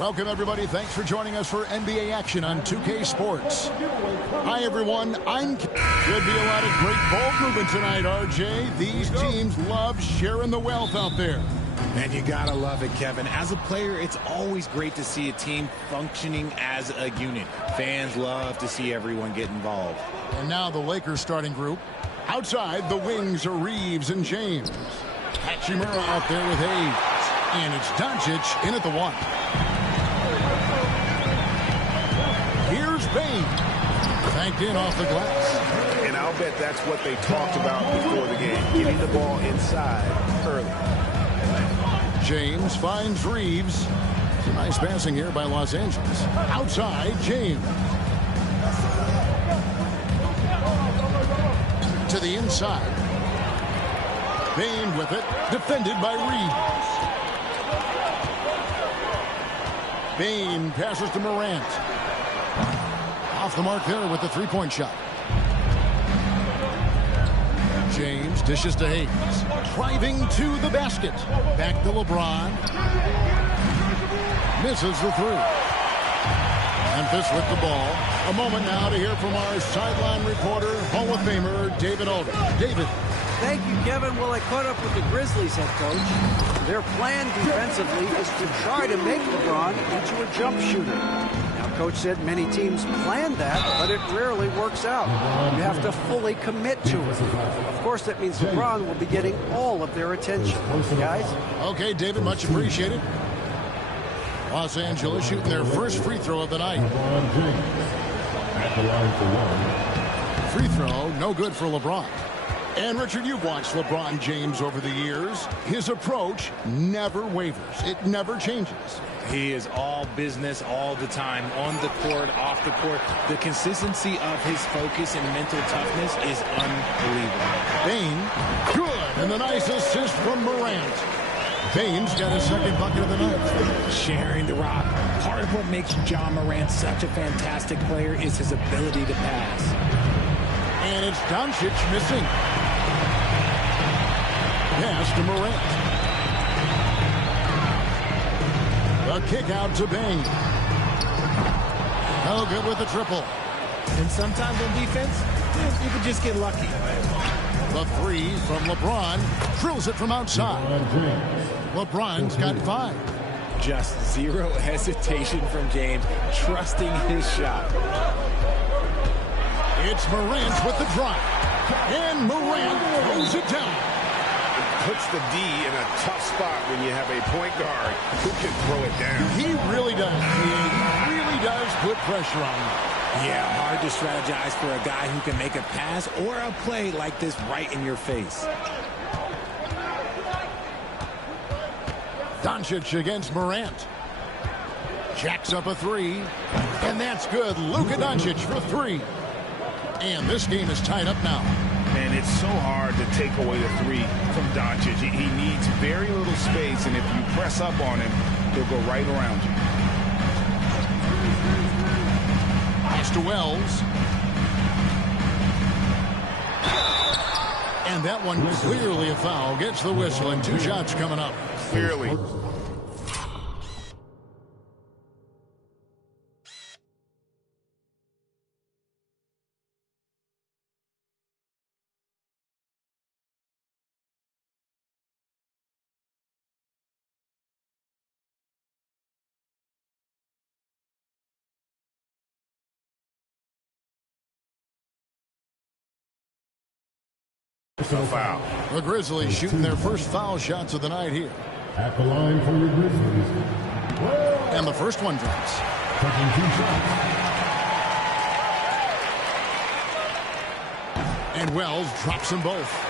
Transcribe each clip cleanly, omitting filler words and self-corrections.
Welcome, everybody. Thanks for joining us for NBA action on 2K Sports. Hi, everyone. Should be a lot of great ball movement tonight, RJ. These teams love sharing the wealth out there. And you gotta love it, Kevin. As a player, it's always great to see a team functioning as a unit. Fans love to see everyone get involved. And now the Lakers starting group. Outside, the wings are Reeves and James. Hachimura out there with Hayes. And it's Doncic in at the 1. Here's Bain. Banked in off the glass. And I'll bet that's what they talked about before the game. Getting the ball inside early. James finds Reeves. Nice passing here by Los Angeles. Outside, James. To the inside. Bain with it. Defended by Reeves. Bain passes to Morant. Off the mark there with the three-point shot. James dishes to Hayes. Driving to the basket. Back to LeBron. Misses the three. Memphis with the ball. A moment now to hear from our sideline reporter, Hall of Famer David Aldridge. David. Thank you, Kevin. Well, I caught up with the Grizzlies head coach. Their plan defensively is to try to make LeBron into a jump shooter. Now, Coach said many teams plan that, but it rarely works out. You have to fully commit to it. Of course, that means LeBron will be getting all of their attention. Guys? Okay, David, much appreciated. Los Angeles shooting their first free throw of the night. Free throw, no good for LeBron. And, Richard, you've watched LeBron James over the years. His approach never wavers. It never changes. He is all business all the time, on the court, off the court. The consistency of his focus and mental toughness is unbelievable. Bain, good, and the nice assist from Morant. Bain's got his second bucket of the night. Sharing the rock. Part of what makes John Morant such a fantastic player is his ability to pass. And it's Doncic missing. Pass to Morant. The kick out to Bain. No good with the triple. And sometimes on defense, you can just get lucky. The three from LeBron. Drills it from outside. LeBron's got 5. Just zero hesitation from James, trusting his shot. It's Morant with the drive. And Morant throws it down. Puts the D in a tough spot when you have a point guard who can throw it down. He really does. He really does put pressure on him. Yeah, hard to strategize for a guy who can make a pass or a play like this right in your face. Doncic against Morant. Jacks up a 3. And that's good. Luka Doncic for 3. And this game is tied up now. And it's so hard to take away the 3 from Doncic. He needs very little space, and if you press up on him, he'll go right around you. Pass to Wells. And that one clearly a foul. Gets the whistle, and 2 shots coming up. Clearly. No foul. The Grizzlies shooting their first foul shots of the night here. At the line for your Grizzlies. And the first one drops. Taking 2 shots. And Wells drops them both.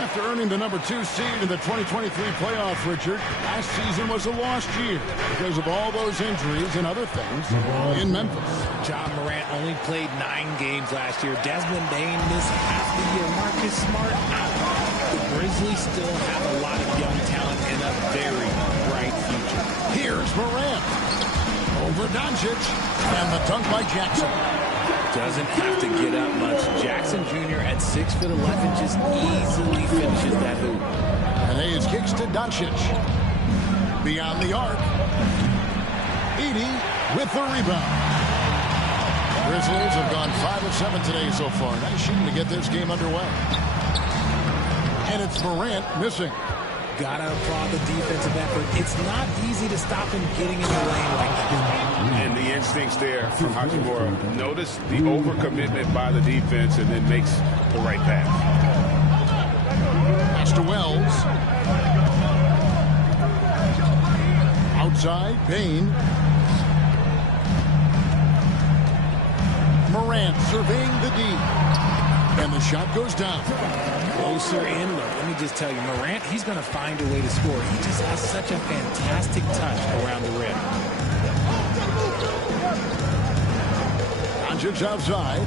After earning the number 2 seed in the 2023 playoff, Richard, last season was a lost year because of all those injuries and other things in Memphis. John Morant only played 9 games last year. Desmond Bain missed half the year. Marcus Smart out. The Grizzlies still have a lot of young talent and a very bright future. Here's Morant. Over Doncic. And the dunk by Jackson. Doesn't have to get up much. Jackson Jr. at 6'11" just easily finishes that hoop. And Hayes kicks to Doncic. Beyond the arc. 80 with the rebound. Grizzlies have gone 5 of 7 today so far. Nice shooting to get this game underway. And it's Morant missing. Gotta applaud the defensive effort. It's not easy to stop him getting in the lane like that. And the instincts there from Hachimura. Notice the overcommitment by the defense and then makes the right pass. Pass to Wells. Outside, Payne. Morant surveying the D. And the shot goes down. Closer in, look, let me just tell you, Morant, he's going to find a way to score. He just has such a fantastic touch around the rim. Doncic outside.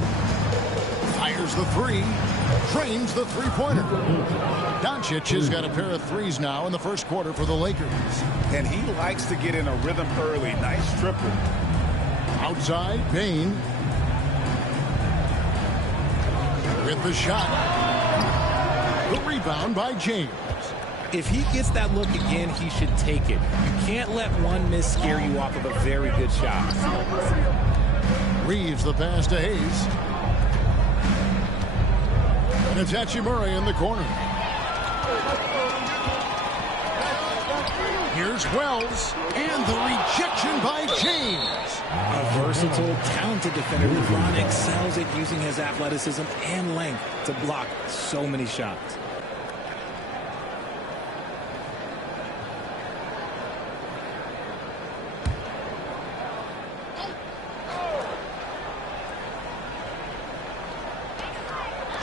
Fires the three. Drains the three-pointer. Doncic has got a pair of threes now in the first quarter for the Lakers. And he likes to get in a rhythm early. Nice triple. Outside, Payne. With the shot. The rebound by James. If he gets that look again, he should take it. You can't let one miss scare you off of a very good shot. Reeves the pass to Hayes. And it's Hachimura in the corner. Here's Wells. And the rejection by James. A versatile, talented defender. LeBron excels at using his athleticism and length to block so many shots.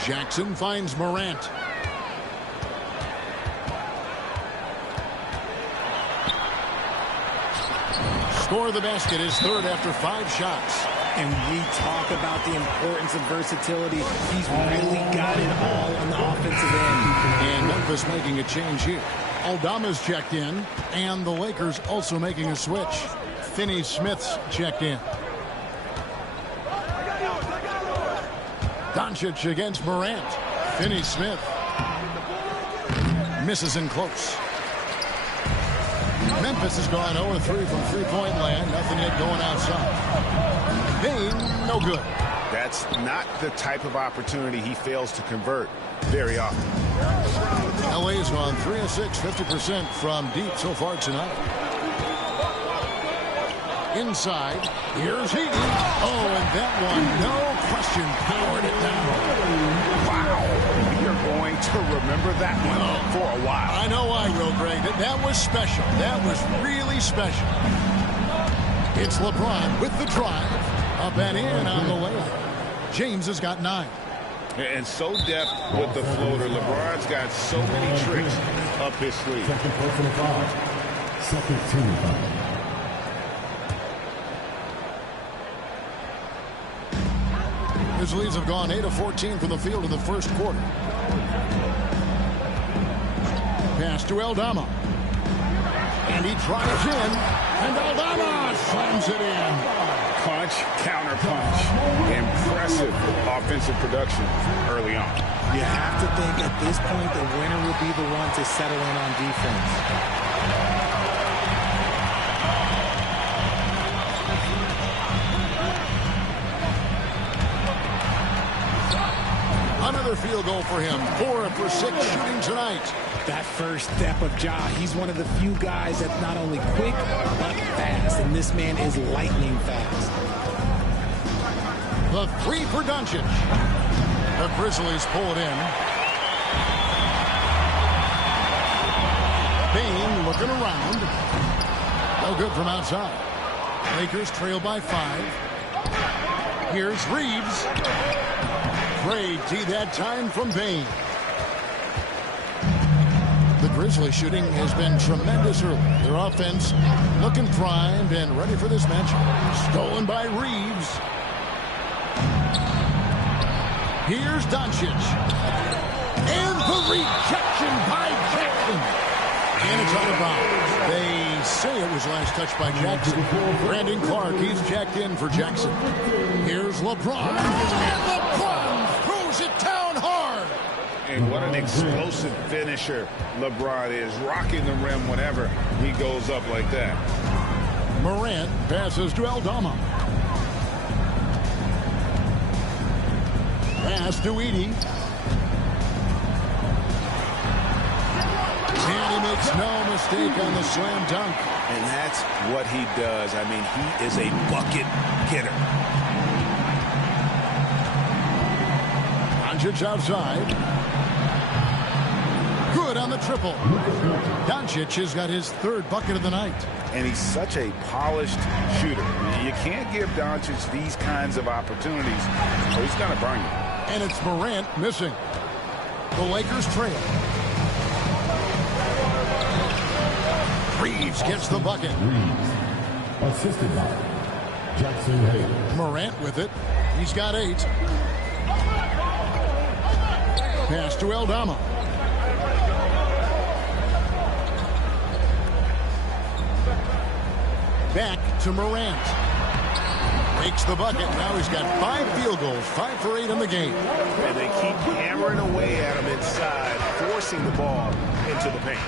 Jackson finds Morant. Score the basket, his third after 5 shots. And we talk about the importance of versatility. He's really got it all on the offensive end. And Memphis making a change here. Aldama's checked in, and the Lakers also making a switch. Finney-Smith's checked in. Doncic against Morant. Finney-Smith misses in close. Memphis has gone 0-3 from three-point land. Nothing yet going outside. Payne, no good. That's not the type of opportunity he fails to convert very often. LA's gone 3 of 6, 50% from deep so far tonight. Inside, here's Heaton. Oh, and that one, no question, powered it down. Wow. You're going to remember that one for a while. I know I will, Greg. That was special. That was really special. It's LeBron with the drive. Up and in on the layup. James has got 9. And so deft with the floater. LeBron's got so many tricks up his sleeve. Second personal foul. Second team foul. Grizzlies have gone 8 of 14 from the field in the first quarter. Pass to Aldama. And he drives in. And Aldama slams it in. Punch, counter punch. Impressive offensive production early on. You have to think at this point the winner will be the one to settle in on defense. Another field goal for him. 4 for 6 shooting tonight. That first step of Ja, he's one of the few guys that's not only quick, but fast. And this man is lightning fast. The 3 for Doncic. The Grizzlies pull it in. Payne looking around. No good from outside. Lakers trail by 5. Here's Reeves. Great D that time from Payne. The Grizzlies shooting has been tremendous early. Their offense looking primed and ready for this matchup. Stolen by Reeves. Here's Doncic. And the rejection by Jackson. And it's out of bounds. They say it was last touched by Jackson. Brandon Clark, he's jacked in for Jackson. Here's LeBron. And LeBron throws it down hard. And what an explosive finisher LeBron is. Rocking the rim whenever he goes up like that. Morant passes to Aldama. Pass to Edey. And he makes no mistake on the slam dunk. And that's what he does. I mean, he is a bucket getter. Doncic outside. Good on the triple. Doncic has got his third bucket of the night. And he's such a polished shooter. You can't give Doncic these kinds of opportunities, or he's going to burn you. And it's Morant missing. The Lakers trail. Reeves gets the bucket. Reeves. Assisted by Jackson Hayes. Morant with it. He's got 8. Pass to Aldama. Back to Morant. Makes the bucket. Now he's got 5 field goals, 5 for 8 in the game. And they keep hammering away at him inside, forcing the ball into the paint.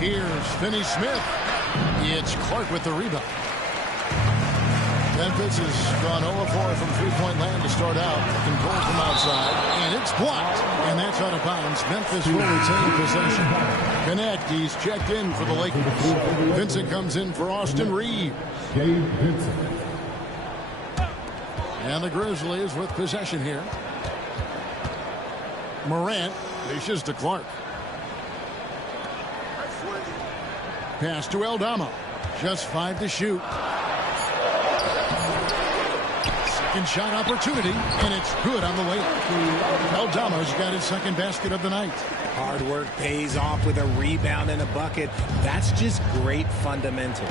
Here's Finney-Smith. It's Clark with the rebound. Memphis has gone 0-4 from three-point land to start out. Can pull from outside, and it's blocked. And that's out of bounds. Memphis will retain possession. Connect. He's checked in for the Lakers. Vincent comes in for Austin Reeves. Gabe Vincent. And the Grizzlies with possession here. Morant dishes to Clark. Pass to Aldama. Just 5 to shoot. Second shot opportunity, and it's good on the way up. Aldama's got his second basket of the night. Hard work pays off with a rebound and a bucket. That's just great fundamental.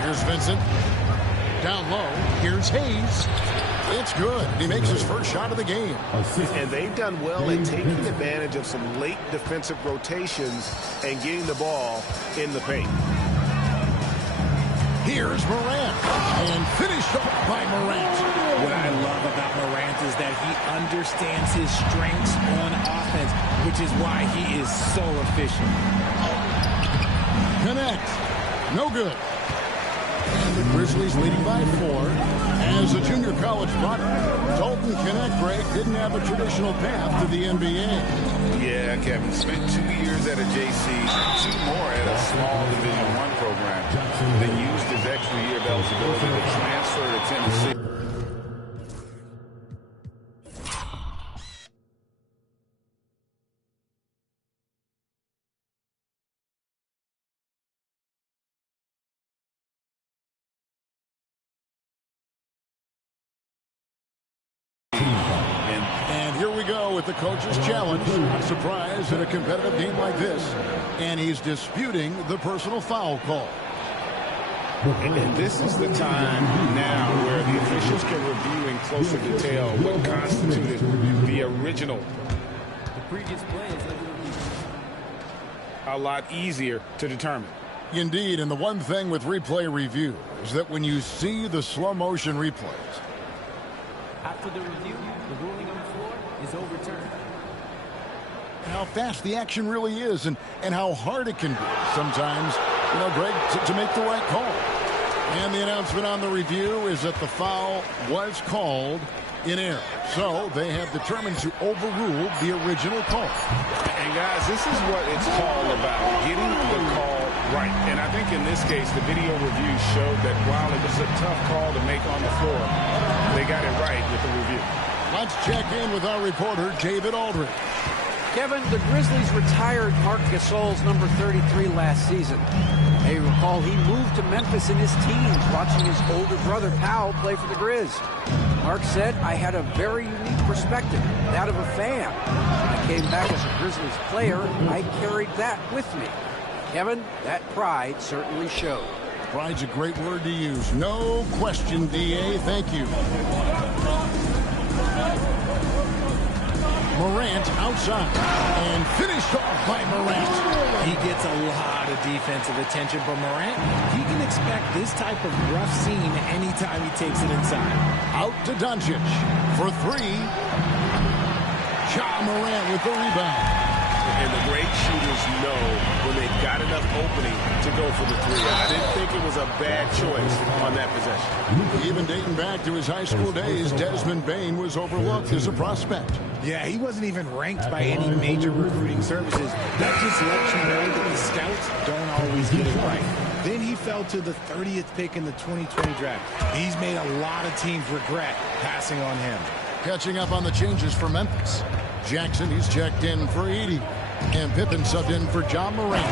Here's Vincent. Down low. Here's Hayes. It's good. He makes his first shot of the game. And they've done well at taking advantage of some late defensive rotations and getting the ball in the paint. Here's Morant. And finished off by Morant. What I love about Morant is that he understands his strengths on offense, which is why he is so efficient. Connect. No good. And the Grizzlies leading by 4. As a junior college product, Dalton Connect, Greg, didn't have a traditional path to the NBA. Yeah, Kevin. Spent 2 years at a JC, 2 more at a small Division I program. Then used his extra year of eligibility to transfer to Tennessee. With the coach's challenge, not surprised in a competitive game like this, and he's disputing the personal foul call. And this is the time now where the officials can review in closer detail what constituted the original. The previous play is a lot easier to determine. Indeed, and the one thing with replay review is that when you see the slow motion replays, after the review, the ruling on the floor is overturned. How fast the action really is and how hard it can be sometimes, you know, Greg, to make the right call. And the announcement on the review is that the foul was called in error. So they have determined to overrule the original call. And guys, this is what it's all about, getting the call right. And I think in this case, the video review showed that while it was a tough call to make on the floor, they got it right with the review. Let's check in with our reporter, David Aldridge. Kevin, the Grizzlies retired Marc Gasol's number 33 last season. You recall he moved to Memphis in his teens, watching his older brother Powell play for the Grizz. Marc said, I had a very unique perspective, that of a fan. When I came back as a Grizzlies player, I carried that with me. Kevin, that pride certainly showed. Pride's a great word to use. No question, D.A. Thank you. Morant outside and finished off by Morant. He gets a lot of defensive attention from Morant. He can expect this type of rough scene anytime he takes it inside. Out to Doncic for 3. Ja Morant with the rebound. And the great shooters know when they've got enough opening to go for the three. I didn't think it was a bad choice on that possession. Even dating back to his high school days, Desmond Bane was overlooked as a prospect. Yeah, he wasn't even ranked by any major recruiting services. That just lets you know that the scouts don't always get it right. Then he fell to the 30th pick in the 2020 draft. He's made a lot of teams regret passing on him. Catching up on the changes for Memphis. Jackson, he's checked in for Edey. And Pippen subbed in for John Morant.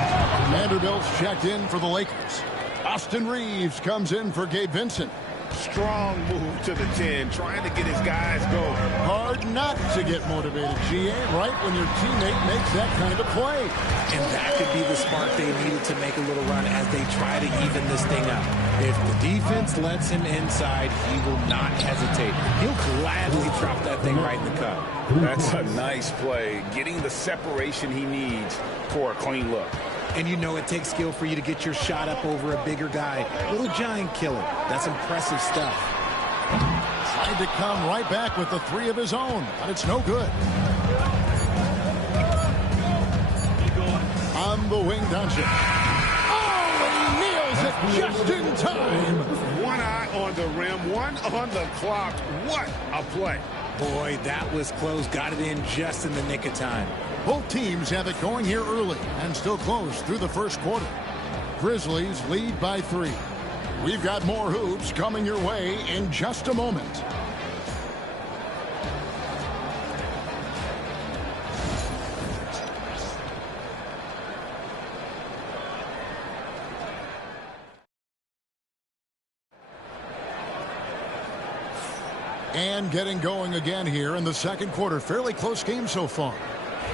Vanderbilt's checked in for the Lakers. Austin Reeves comes in for Gabe Vincent. Strong move to the 10, trying to get his guys going. Hard not to get motivated, GA, right when your teammate makes that kind of play. And that could be the spark they needed to make a little run as they try to even this thing up. If the defense lets him inside, he will not hesitate. He'll gladly drop that thing right in the cup. That's a nice play, getting the separation he needs for a clean look. And you know it takes skill for you to get your shot up over a bigger guy. Little giant killer. That's impressive stuff. Tried to come right back with the three of his own, but it's no good. On the wing, Doncic. Oh, and he nails it just in time. One eye on the rim, one on the clock. What a play. Boy, that was close. Got it in just in the nick of time. Both teams have it going here early and still close through the first quarter. Grizzlies lead by 3. We've got more hoops coming your way in just a moment. And getting going again here in the second quarter. Fairly close game so far.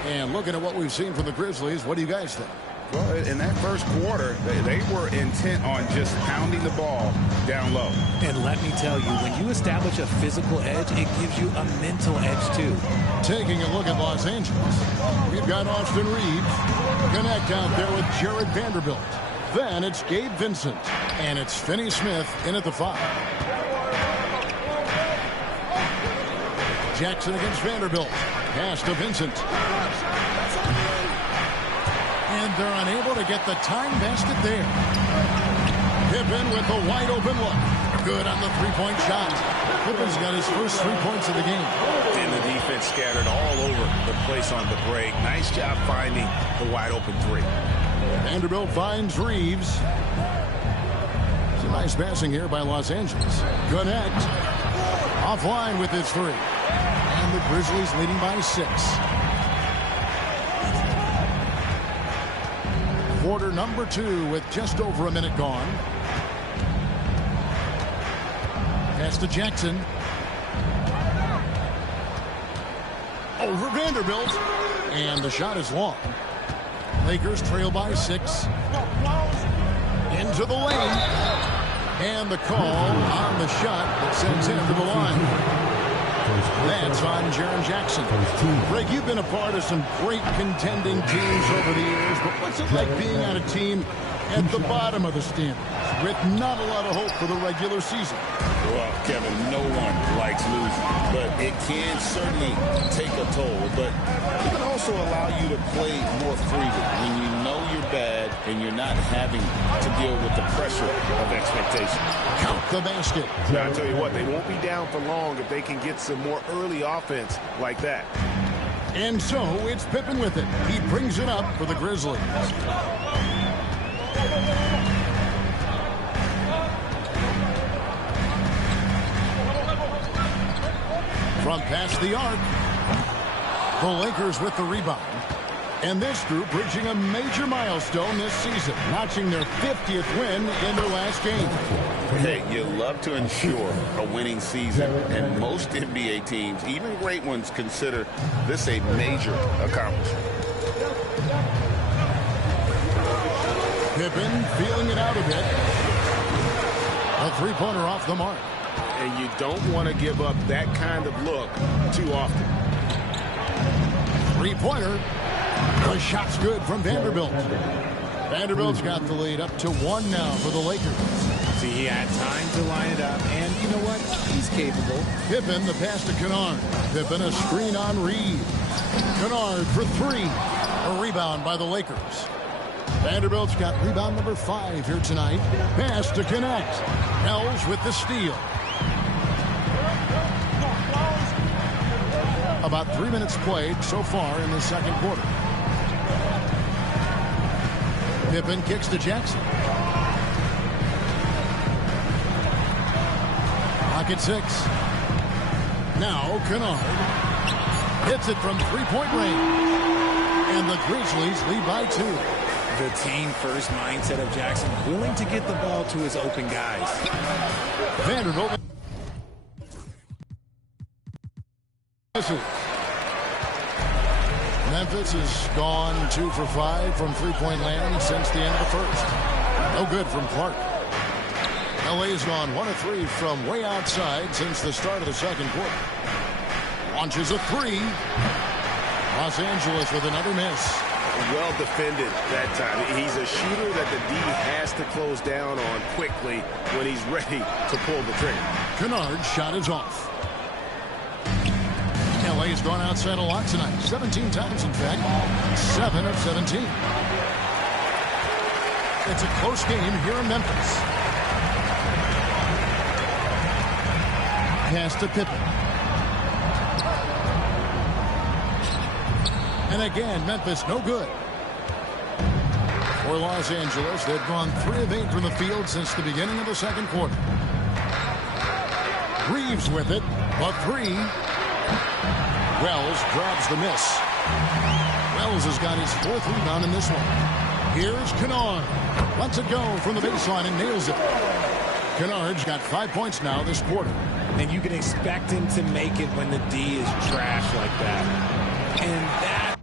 And looking at what we've seen from the Grizzlies, what do you guys think? Well, in that first quarter, they were intent on just pounding the ball down low. And let me tell you, when you establish a physical edge, it gives you a mental edge, too. Taking a look at Los Angeles, we've got Austin Reeves. Connect out there with Jared Vanderbilt. Then it's Gabe Vincent. And it's Finney Smith in at the 5. Jackson against Vanderbilt. Pass to Vincent. And they're unable to get the time basket there. Pippen with a wide open look. Good on the three-point shot. Pippen's got his first 3 points of the game. And the defense scattered all over the place on the break. Nice job finding the wide open 3. Vanderbilt finds Reeves. It's a nice passing here by Los Angeles. Connect. Offline with his 3. And the Grizzlies leading by 6. Quarter number 2 with just over a minute gone. Pass to Jackson. Over Vanderbilt. And the shot is long. Lakers trail by 6. Into the lane. And the call on the shot that sends him to the line. That's on Jaren Jackson. Greg, you've been a part of some great contending teams over the years, but what's it like being on a team at the bottom of the standings with not a lot of hope for the regular season? Well, Kevin, no one likes losing, but it can certainly take a toll. But it can also allow you to play more freely when you know you're bad and you're not having to deal with the pressure of expectation. Count the basket. Now, I'll tell you what, they won't be down for long if they can get some more early offense like that. And so it's Pippen with it. He brings it up for the Grizzlies. From past the arc. The Lakers with the rebound. And this group reaching a major milestone this season, notching their 50th win in their last game. Hey, you love to ensure a winning season, and most NBA teams, even great ones, consider this a major accomplishment. Pippen feeling it out a bit. A three-pointer off the mark. And you don't want to give up that kind of look too often. Three-pointer. The shot's good from Vanderbilt. Vanderbilt's got the lead up to 1 now for the Lakers. See, he had time to line it up, and you know what? He's capable. Pippen, the pass to Kennard. Pippen, a screen on Reeves. Kennard for 3. A rebound by the Lakers. Vanderbilt's got rebound number 5 here tonight. Pass to connect. Wells with the steal. About 3 minutes played so far in the second quarter. Pippen kicks to Jackson. Pocket 6. Now Kennard hits it from three-point range. And the Grizzlies lead by 2. The team-first mindset of Jackson, willing to get the ball to his open guys. Vanderbilt. Memphis has gone 2 for 5 from three-point land since the end of the first. No good from Clark. LA's gone 1 of 3 from way outside since the start of the second quarter. Launches a 3. Los Angeles with another miss. Well defended that time. He's a shooter that the D has to close down on quickly when he's ready to pull the trigger. Kennard's shot is off. LA's gone outside a lot tonight. 17 times, in fact. 7 of 17. It's a close game here in Memphis. Pass to Pippen. And again, Memphis no good. For Los Angeles, they've gone 3 of 8 from the field since the beginning of the second quarter. Reeves with it, a 3. Wells grabs the miss. Wells has got his 4th rebound in this one. Here's Kennard. Lets it go from the baseline and nails it. Kennard's got 5 points now this quarter. And you can expect him to make it when the D is trash like that. And that's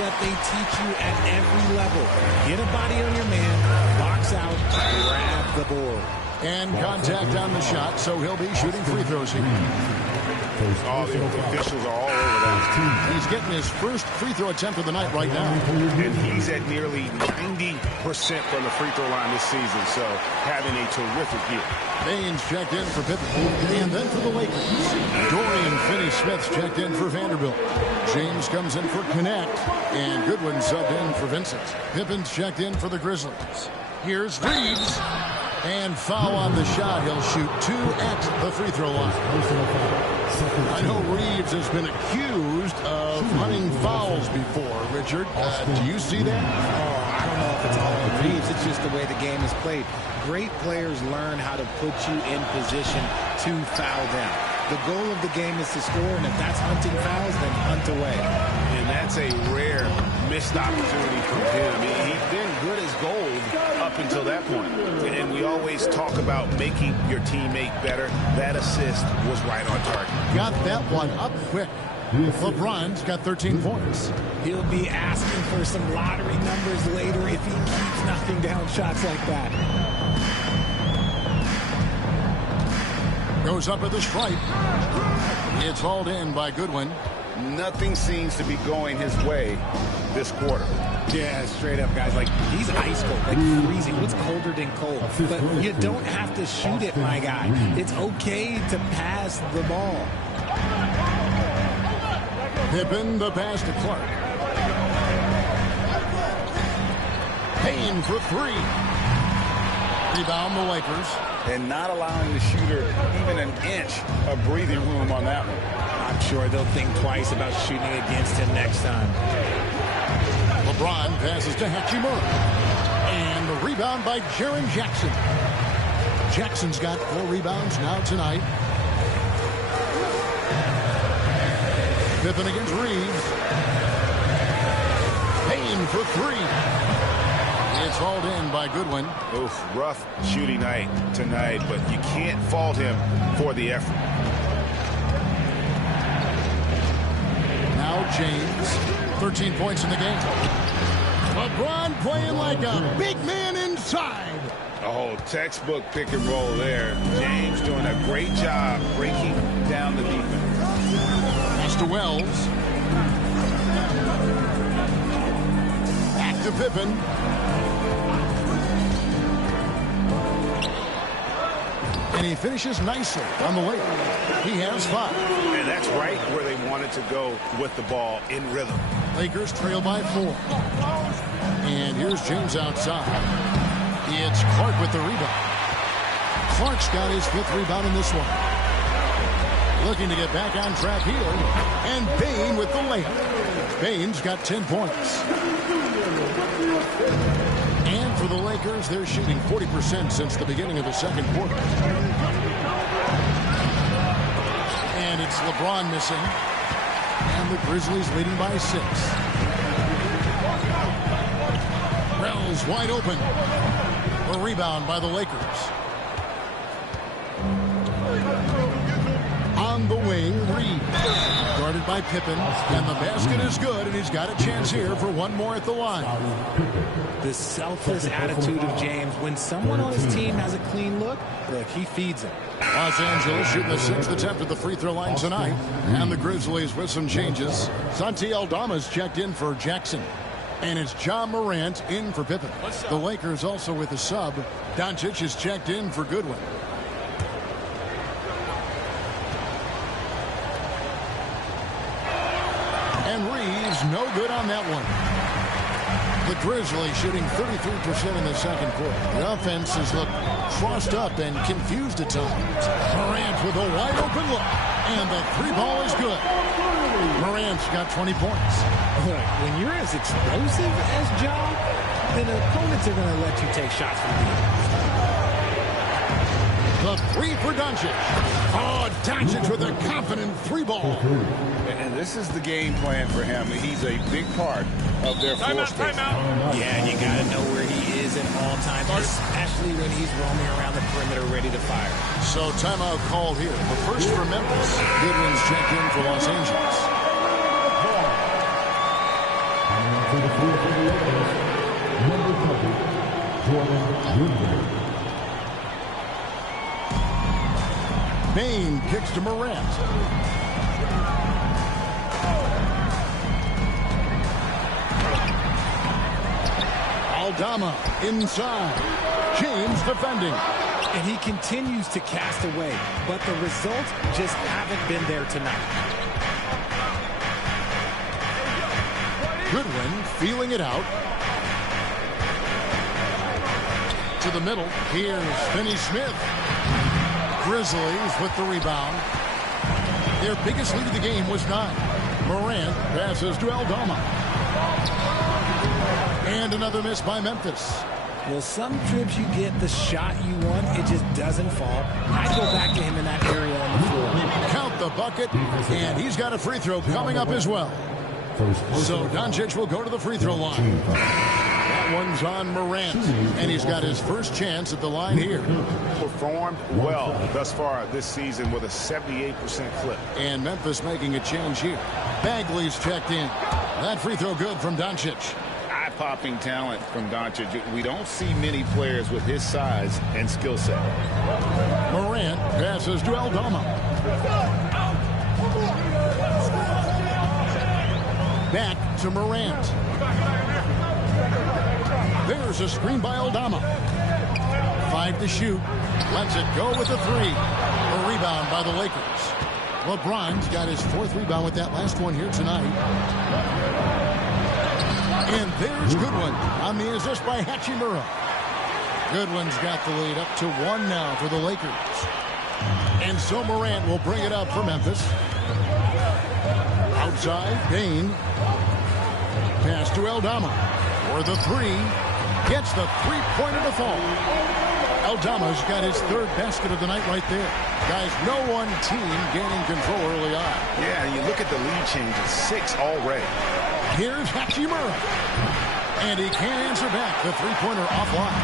what they teach you at every level. Get a body on your man, box out, grab the board. And contact on the shot, so he'll be shooting free throws here. Oh, the officials are all over that. He's getting his first free throw attempt of the night right now. And he's at nearly 90% from the free throw line this season, so having a terrific year. Baines checked in for Pippen. And then for the Lakers. Dorian Finney-Smith's checked in for Vanderbilt. James comes in for Connect. And Goodwin subbed in for Vincent. Pippen's checked in for the Grizzlies. Here's Reeves. And foul on the shot. He'll shoot 2 at the free throw line. I know Reeves has been accused of hunting fouls before, Richard. Do you see that? Oh, I don't know if it's all on Reeves. It's just the way the game is played. Great players learn how to put you in position to foul them. The goal of the game is to score, and if that's hunting fouls, then hunt away. And that's a rare missed opportunity from him. He's been good as gold up until that point. And we always talk about making your teammate better. That assist was right on target. Got that one up quick. LeBron's got 13 points. He'll be asking for some lottery numbers later if he keeps knocking down shots like that. Goes up at the stripe. It's hauled in by Goodwin. Nothing seems to be going his way this quarter. Yeah, straight up, guys. Like, he's ice cold, like freezing. What's colder than cold? But you don't have to shoot it, my guy. It's okay to pass the ball. Pippen, the pass to Clark. Payne for 3. Rebound the Lakers. And not allowing the shooter even an inch of breathing room on that one. I'm sure they'll think twice about shooting against him next time. LeBron passes to Hachimura. And the rebound by Jaren Jackson. Jackson's got 4 rebounds now tonight. Pippen against Reeves. Payne for 3. It's hauled in by Goodwin. Oof, rough shooting night tonight, but you can't fault him for the effort. Now James, 13 points in the game. LeBron playing like a big man inside. Oh, textbook pick and roll there. James doing a great job breaking down the defense. Pass to Wells. Back to Pippen. And he finishes nicely on the way. He has 5. And that's right where they wanted to go with the ball, in rhythm. Lakers trail by 4. And here's James outside. It's Clark with the rebound. Clark's got his 5th rebound in this one. Looking to get back on track here. And Bain with the layup. Bain's got 10 points. And for the Lakers, they're shooting 40% since the beginning of the second quarter. And it's LeBron missing. And the Grizzlies leading by 6. Rell's wide open. A rebound by the Lakers. On the wing, Reed. Guarded by Pippen. And the basket is good, and he's got a chance here for one more at the line. The selfless attitude of James. When someone on his team has a clean look, he feeds him. Los Angeles shooting the 6th attempt at the free throw line tonight. And the Grizzlies with some changes. Santi Aldama's checked in for Jackson. And it's John Morant in for Pippen. The Lakers also with a sub. Doncic is checked in for Goodwin. And Reeves no good on that one. The Grizzlies shooting 33% in the second quarter. The offense has looked crossed up and confused at times. Morant with a wide open look. And the 3 ball is good. Morant's got 20 points. Look, when you're as explosive as John, then opponents are going to let you take shots from you. The 3 for Doncic. Oh, Doncic with a confident 3 ball. And this is the game plan for him. He's a big part of their floor space. Yeah, and you got to know where he is at all times, especially when he's roaming around the perimeter ready to fire. So timeout called here. The first for Memphis. Goodwin's checked in for Los Angeles. Bain kicks to Morant. Aldama inside. James defending. And he continues to cast away, but the results just haven't been there tonight. Goodwin feeling it out. To the middle. Here's Finney-Smith. Grizzlies with the rebound. Their biggest lead of the game was 9. Morant passes to Aldama. And another miss by Memphis. Well, some trips you get the shot you want, it just doesn't fall. I go back to him in that area on the floor. Count the bucket, and he's got a free throw coming up as well. So Doncic will go to the free throw line. That one's on Morant, and he's got his first chance at the line here. Performed well thus far this season with a 78% clip. And Memphis making a change here. Bagley's checked in. That free throw good from Doncic. Eye-popping talent from Doncic. We don't see many players with his size and skill set. Morant passes to Aldama. Back to Morant. There's a screen by Aldama. 5 to shoot. Lets it go with a 3. A rebound by the Lakers. LeBron's got his 4th rebound with that last one here tonight. And there's Goodwin on the assist by Hachimura. Goodwin's got the lead up to 1 now for the Lakers. And so Morant will bring it up for Memphis. Outside, Bain. Pass to Aldama. For the 3. Gets the 3-pointer to fall. Aldama's got his 3rd basket of the night right there. Guys, no one team gaining control early on. Yeah, you look at the lead changes. 6 already. Here's Hachimura. And he can't answer back. The 3-pointer offline.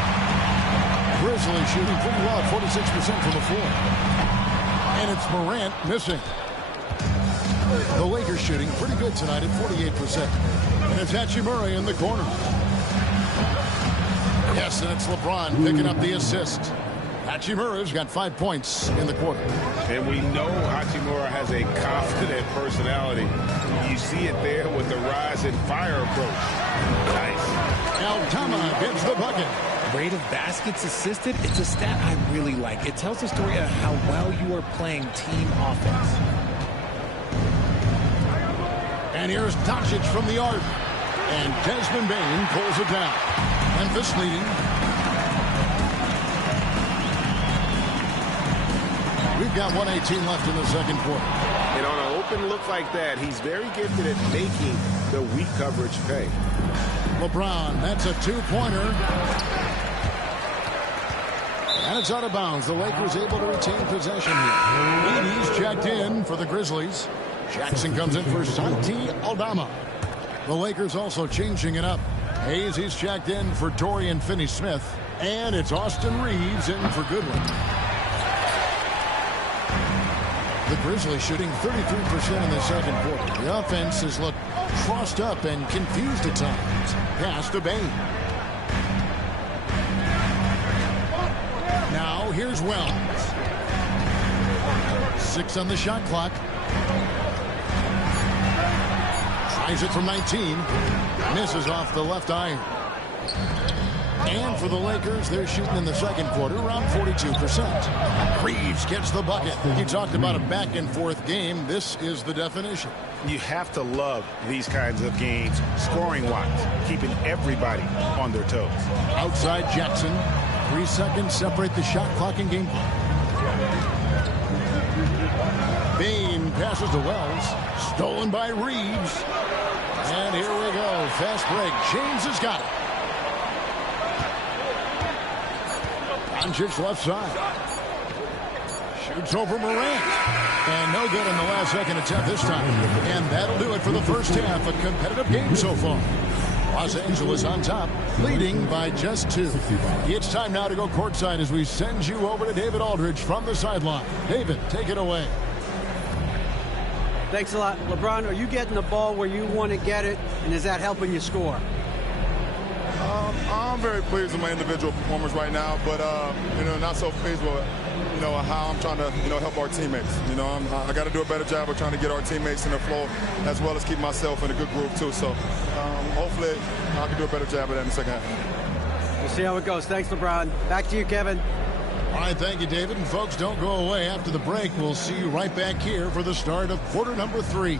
Grizzlies shooting pretty well at 46% from the floor. And it's Morant missing. The Lakers shooting pretty good tonight at 48%. And it's Hachimura in the corner. Yes, and it's LeBron picking up the assist. Hachimura's got 5 points in the quarter. And we know Hachimura has a confident personality. You see it there with the rise and fire approach. Nice. Aldama gets the bucket. Rate of baskets assisted, it's a stat I really like. It tells the story of how well you are playing team offense. And here's Doncic from the arc. And Desmond Bane pulls it down. Memphis leading. We've got 1:18 left in the second quarter. And on an open look like that, he's very gifted at making the weak coverage pay. LeBron, that's a two-pointer. And it's out of bounds. The Lakers able to retain possession here. Edey's checked in for the Grizzlies. Jackson comes in for Santi Aldama. The Lakers also changing it up. Hayes, he's checked in for Dorian Finney-Smith. And it's Austin Reeves in for Goodwin. The Grizzlies shooting 33% in the second quarter. The offense has looked crossed up and confused at times. Pass to Bane. Now here's Wells. 6 on the shot clock. Tries it from 19. Misses off the left iron. And for the Lakers, they're shooting in the second quarter around 42%. Reeves gets the bucket. You talked about a back-and-forth game. This is the definition. You have to love these kinds of games, scoring-wise, keeping everybody on their toes. Outside Jackson. 3 seconds separate the shot clock and game clock. Bane passes to Wells. Stolen by Reeves. And here we go. Fast break. James has got it. Doncic left side. Shoots over Morant. And no good in the last second attempt this time. And that'll do it for the first half. A competitive game so far. Los Angeles on top, leading by just 2. It's time now to go courtside as we send you over to David Aldridge from the sideline. David, take it away. Thanks a lot. LeBron, are you getting the ball where you want to get it, and is that helping you score? I'm very pleased with my individual performance right now, but not so pleased with how I'm trying to help our teammates. I got to do a better job of trying to get our teammates in the flow as well as keep myself in a good groove too. So hopefully I can do a better job of that in the second half. We'll see how it goes. Thanks, LeBron. Back to you, Kevin. All right, thank you, David. And folks, don't go away. After the break, we'll see you right back here for the start of quarter number 3.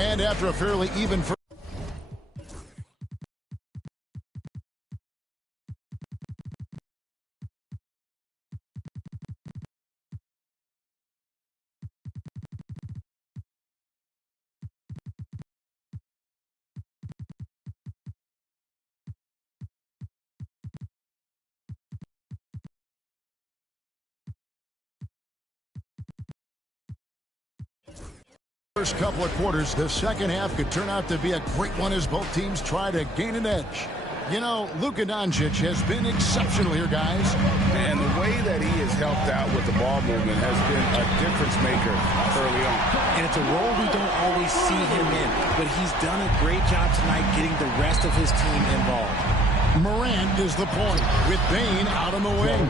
And after a fairly even first couple of quarters, the second half could turn out to be a great one as both teams try to gain an edge. Luka Doncic has been exceptional here, guys. And the way that he has helped out with the ball movement has been a difference maker early on. And it's a role we don't always see him in, but he's done a great job tonight getting the rest of his team involved. Morant is the point with Bane out on the wing.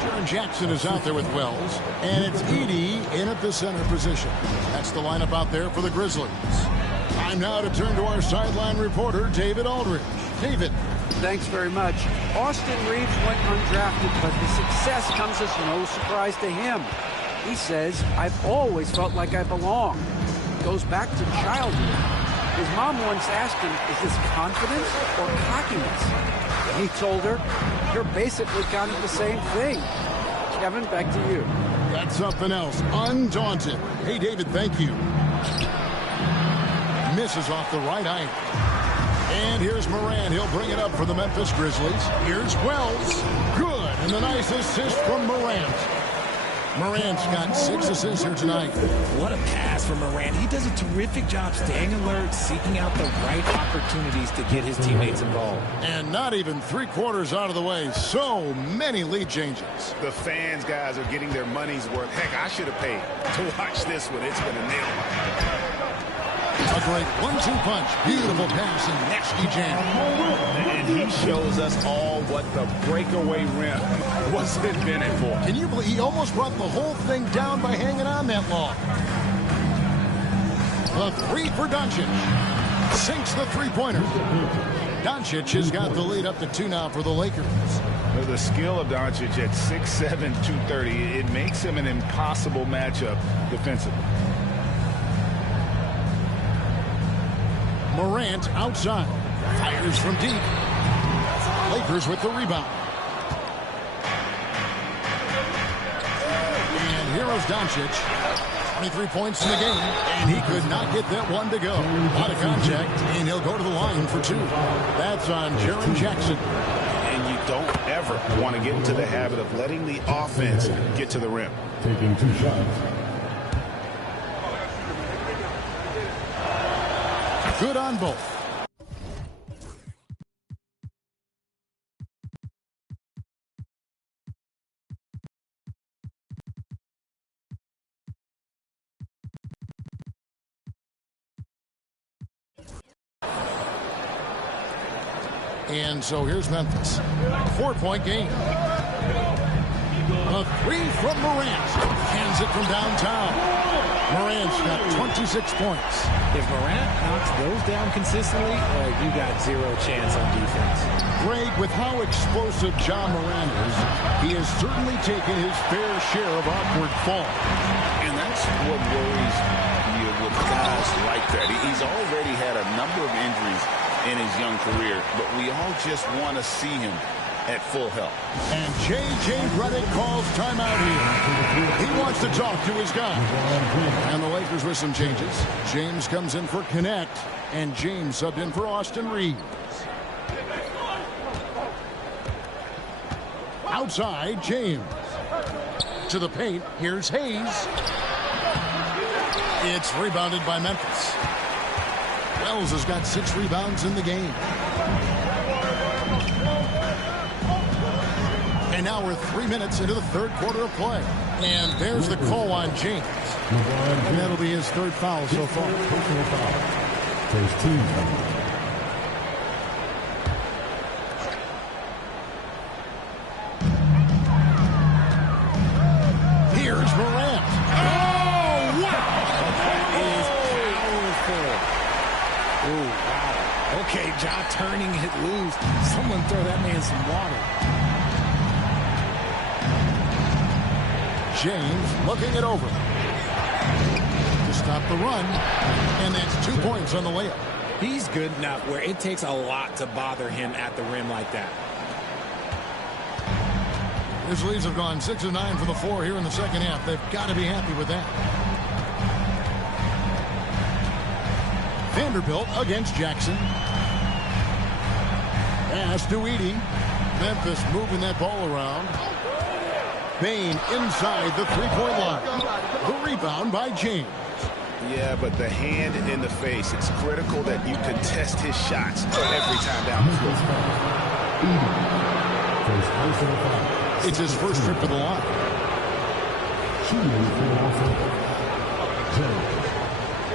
Jaren Jackson is out there with Wells, and it's Edey in at the center position. That's the lineup out there for the Grizzlies. Time now to turn to our sideline reporter, David Aldridge. David. Thanks very much. Austin Reeves went undrafted, but the success comes as no surprise to him. He says, "I've always felt like I belong." It goes back to childhood. His mom once asked him, "Is this confidence or cockiness?" He told her, "You're basically kind of the same thing." Kevin, back to you. That's something else. Undaunted. Hey, David, thank you. misses off the right eye. And here's Morant. He'll bring it up for the Memphis Grizzlies. Here's Wells. Good. And the nice assist from Morant. Morant's got 6 assists here tonight. What a pass from Morant. He does a terrific job staying alert, seeking out the right opportunities to get his teammates involved. And not even 3/4 out of the way. So many lead changes. The fans, guys, are getting their money's worth. Heck, I should have paid to watch this one. It's been a nail. A great 1-2 punch. Beautiful pass and nasty jam. And he shows us all what the breakaway rim was invented for. Can you believe he almost brought the whole thing down by hanging on that long? The 3 for Doncic. Sinks the three-pointer. Doncic has got the lead up to 2 now for the Lakers. With the skill of Doncic at 6'7", 230, it makes him an impossible matchup defensively. Morant outside. Fires from deep. Lakers with the rebound. And here is Doncic. 23 points in the game. And he could not get that one to go. Out of contact. And he'll go to the line for 2. That's on Jaren Jackson. And you don't ever want to get into the habit of letting the offense get to the rim. Taking 2 shots. Good on both. And so here's Memphis. 4-point game. A 3 from Morant. Hands it from downtown. Morant's got 26 points. If Morant knocks those down consistently, you got 0 chance on defense. Greg, with how explosive John Morant is, he has certainly taken his fair share of awkward falls. And that's what worries you with guys like that. He's already had a number of injuries in his young career, but we all just want to see him at full health. And J.J. Redick calls timeout here. He wants to talk to his guys. And the Lakers with some changes. James comes in for Connect, and James subbed in for Austin Reeves. Outside, James. To the paint, here's Hayes. It's rebounded by Memphis. Wells has got 6 rebounds in the game. And now we're 3 minutes into the 3rd quarter of play. And there's the call on James. And that'll be his 3rd foul so far. First team. Here's Morant. Oh, wow! That is powerful. Oh, wow. Okay, Ja turning it loose. Someone throw that man some water. James looking it over to stop the run, and that's 2 points on the layup. He's good enough where it takes a lot to bother him at the rim like that. Grizzlies have gone 6 of 9 from the floor here in the 2nd half. They've got to be happy with that. Vanderbilt against Jackson. Pass to Edey. Memphis moving that ball around. Bain inside the 3-point line. The rebound by James. Yeah, but the hand in the face, it's critical that you contest his shots every time down the floor. It's his first trip to the line.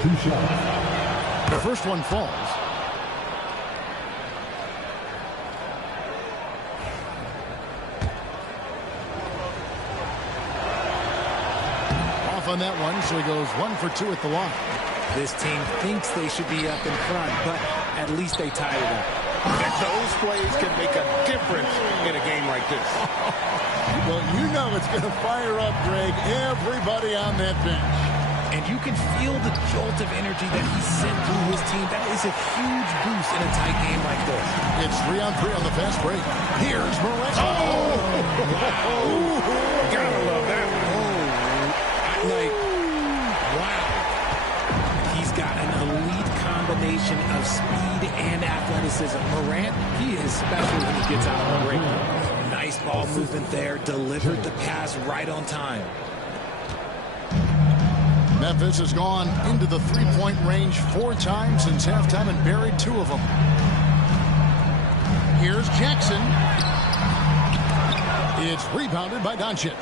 Two shots. The first one falls. On that one, so he goes 1 for 2 at the line. This team thinks they should be up in front, but at least they tied it up. Those plays can make a difference in a game like this. Well, you know it's going to fire up, Greg, everybody on that bench. And you can feel the jolt of energy that he sent through his team. That is a huge boost in a tight game like this. It's 3-on-3 on the fast break. Here's Morant. Oh! Wow. Gotta love that one. Like, wow. He's got an elite combination combination of speed and athleticism. Morant, he is special when he gets out on the break. Nice ball movement there. Delivered the pass right on time. Memphis has gone into the three-point range 4 times since halftime and buried 2 of them. Here's Jackson. It's rebounded by Doncic.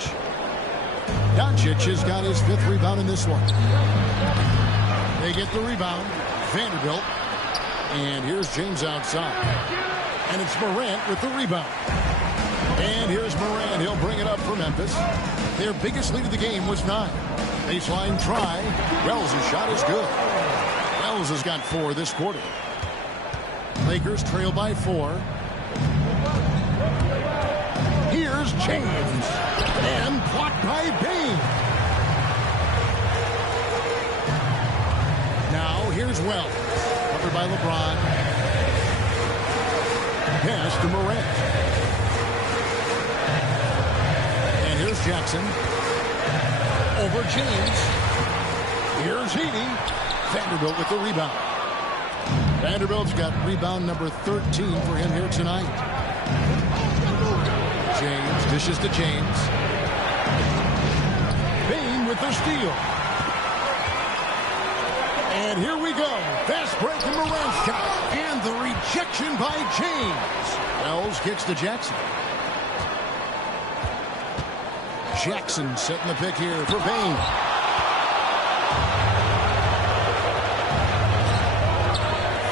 Doncic has got his 5th rebound in this one. They get the rebound. Vanderbilt. And here's James outside. And it's Morant with the rebound. And here's Morant. He'll bring it up for Memphis. Their biggest lead of the game was 9. Baseline try. Wells' shot is good. Wells has got 4 this quarter. Lakers trail by 4. Here's James. And blocked by Bain. Now here's Wells. Covered by LeBron. Pass to Morant. And here's Jackson. Over James. Here's Heaney. Vanderbilt with the rebound. Vanderbilt's got rebound number 13 for him here tonight. James dishes to James. Bain with the steal. And here we go. Fast break and Morant's got it. And the rejection by James. Wells gets to Jackson. Jackson setting the pick here for Bain.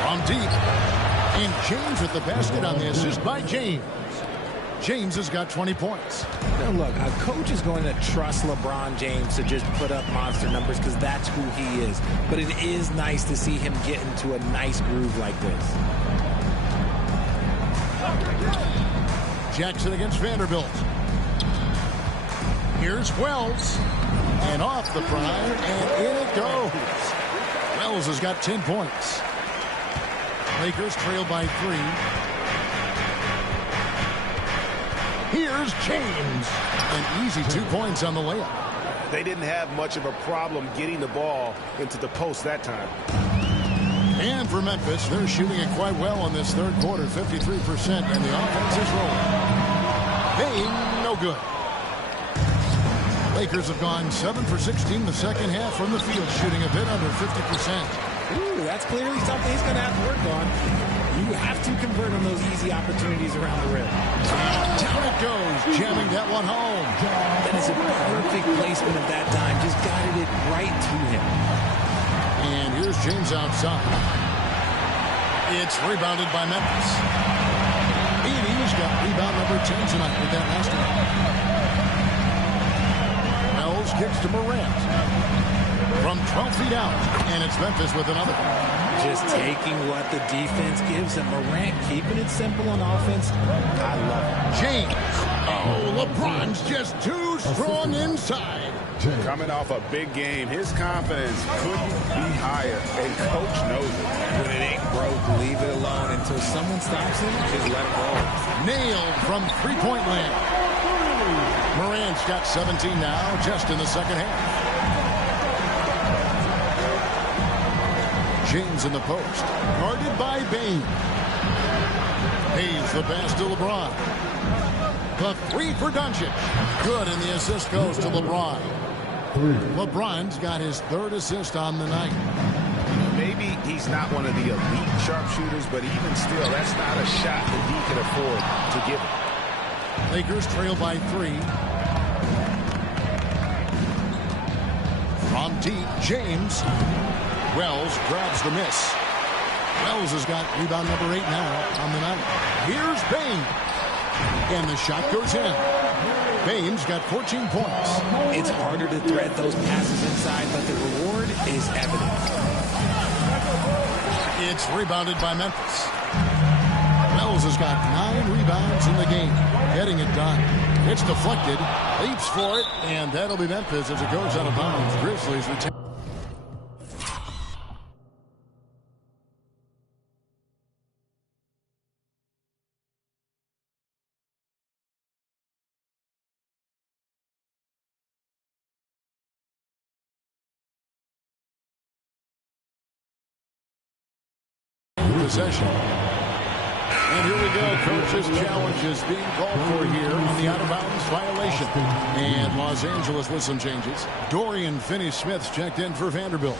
From deep. And James with the basket on the assist by James. James has got 20 points. Now look, a coach is going to trust LeBron James to just put up monster numbers because that's who he is. But it is nice to see him get into a nice groove like this. Jackson against Vanderbilt. Here's Wells. And off the prime, and in it goes. Wells has got 10 points. Lakers trail by 3. Here's James. An easy 2 points on the layup. They didn't have much of a problem getting the ball into the post that time. And for Memphis, they're shooting it quite well in this third quarter, 53%, and the offense is rolling. Bain, no good. Lakers have gone 7 for 16 the second half from the field, shooting a bit under 50%. Ooh, that's clearly something he's going to have to work on. You have to convert on those easy opportunities around the rim. Down it goes, jamming that one home. That is a perfect placement at that time. Just guided it right to him. And here's James outside. It's rebounded by Memphis. Edie's got rebound number 10 tonight with that last one. Wells kicks to Morant. From 12 feet out, and it's Memphis with another. Just taking what the defense gives him. Morant keeping it simple on offense. I love it. James. Oh, LeBron's just too strong inside. Coming off a big game, his confidence couldn't be higher, and coach knows it. When it ain't broke, leave it alone until someone stops him. Just let it go. Nailed from three-point land. Morant's got 17 now, just in the second half. James in the post, guarded by Bain. Pays the pass to LeBron. The 3 for Doncic. Good, and the assist goes to LeBron. LeBron's got his 3rd assist on the night. Maybe he's not one of the elite sharpshooters, but even still, that's not a shot that he can afford to give him. Lakers trail by 3. From deep, James. Wells grabs the miss. Wells has got rebound number 8 now on the night. Here's Bain. And the shot goes in. Bain's got 14 points. It's harder to thread those passes inside, but the reward is evident. It's rebounded by Memphis. Wells has got 9 rebounds in the game. Getting it done. It's deflected. Leaps for it. And that'll be Memphis as it goes out of bounds. Grizzlies retain. possession. And here we go. Coach's challenges being called for here on the out-of-bounds violation. And Los Angeles with some changes. Dorian Finney-Smith's checked in for Vanderbilt.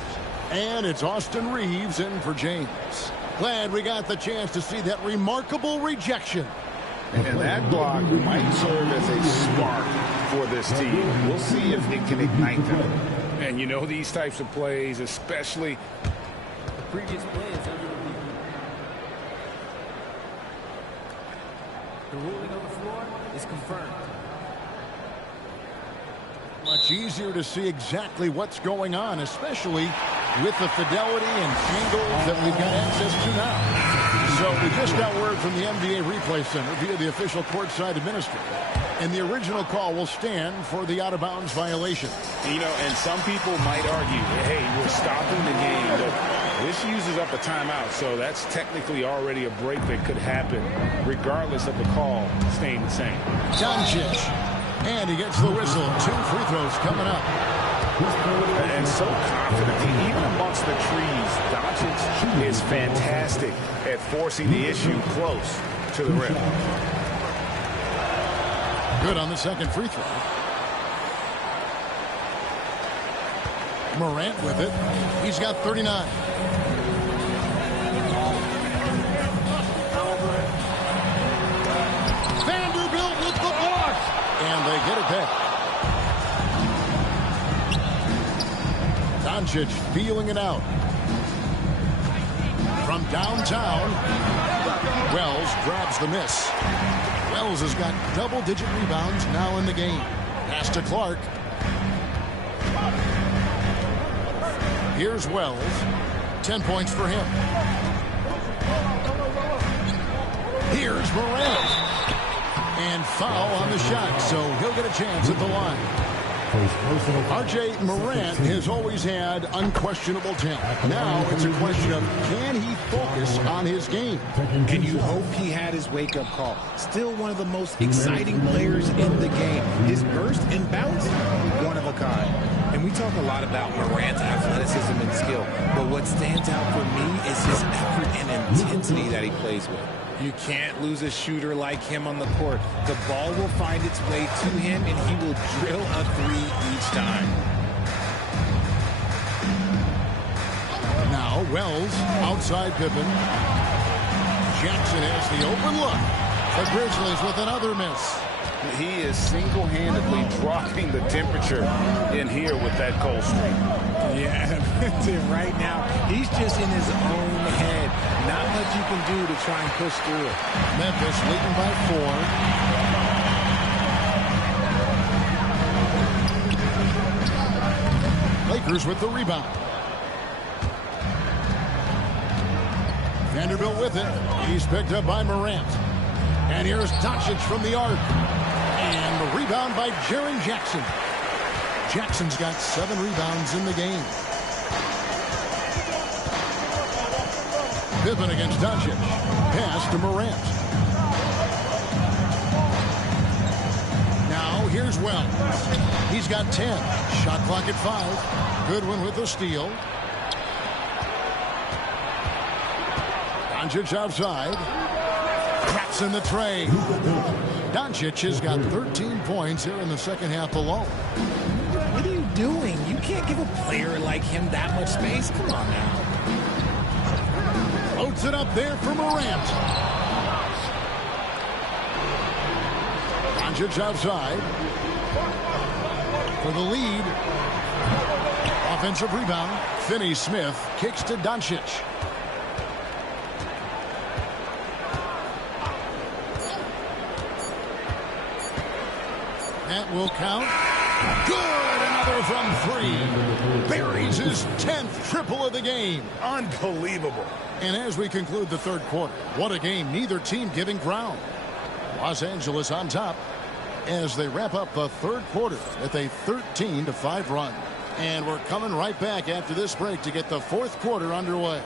And it's Austin Reeves in for James. Glad we got the chance to see that remarkable rejection. And that block might serve as a spark for this team. We'll see if it can ignite them. And you know these types of plays, especially The previous play is under review. The ruling on the floor is confirmed. Much easier to see exactly what's going on, especially with the fidelity and angles that we've got access to now. So we just got word from the NBA Replay Center via the official courtside administrator. And the original call will stand for the out-of-bounds violation. You know, and some people might argue, hey, we're stopping the game, but this uses up a timeout, so that's technically already a break that could happen, regardless of the call staying the same. Doncic, and he gets the whistle. 2 free throws coming up. And so confident, even amongst the trees, Doncic is fantastic at forcing the issue close to the rim. Good on the second free throw. Morant with it. He's got 39. Vanderbilt with the block. And they get it back. Doncic feeling it out. From downtown, Wells grabs the miss. Wells has got double-digit rebounds now in the game. Pass to Clark. Here's Wells. 10 points for him. Here's Morant. And foul on the shot, so he'll get a chance at the line. R.J. Morant has always had unquestionable talent. Now it's a question of can he focus on his game? And you hope he had his wake-up call. Still one of the most exciting players in the game. His burst and bounce, one of a kind. And we talk a lot about Morant's athleticism and skill, but what stands out for me is his effort and intensity that he plays with. You can't lose a shooter like him on the court. The ball will find its way to him, and he will drill a three each time. Now Wells outside Pippen. Jackson has the open look. The Grizzlies with another miss. He is single-handedly dropping the temperature in here with that cold streak. Yeah, right now, he's just in his own head. Not much you can do to try and push through it. Memphis leading by 4. Lakers with the rebound. Vanderbilt with it. He's picked up by Morant. And here's Doncic from the arc. And the rebound by Jaren Jackson. Jackson's got 7 rebounds in the game. Pippen against Doncic. Pass to Morant. Now here's Wells. He's got 10. Shot clock at 5. Goodwin with the steal. Doncic outside. Cracks in the tray. Doncic has got 13 points here in the second half alone. What are you doing? You can't give a player like him that much space. Come on now. Floats it up there for Morant. Doncic outside. For the lead. Offensive rebound. Finney-Smith kicks to Doncic. That will count. Good! Another from 3. Buries his 10th triple of the game. Unbelievable. And as we conclude the third quarter, what a game. Neither team giving ground. Los Angeles on top as they wrap up the third quarter with a 13-5 run. And we're coming right back after this break to get the fourth quarter underway.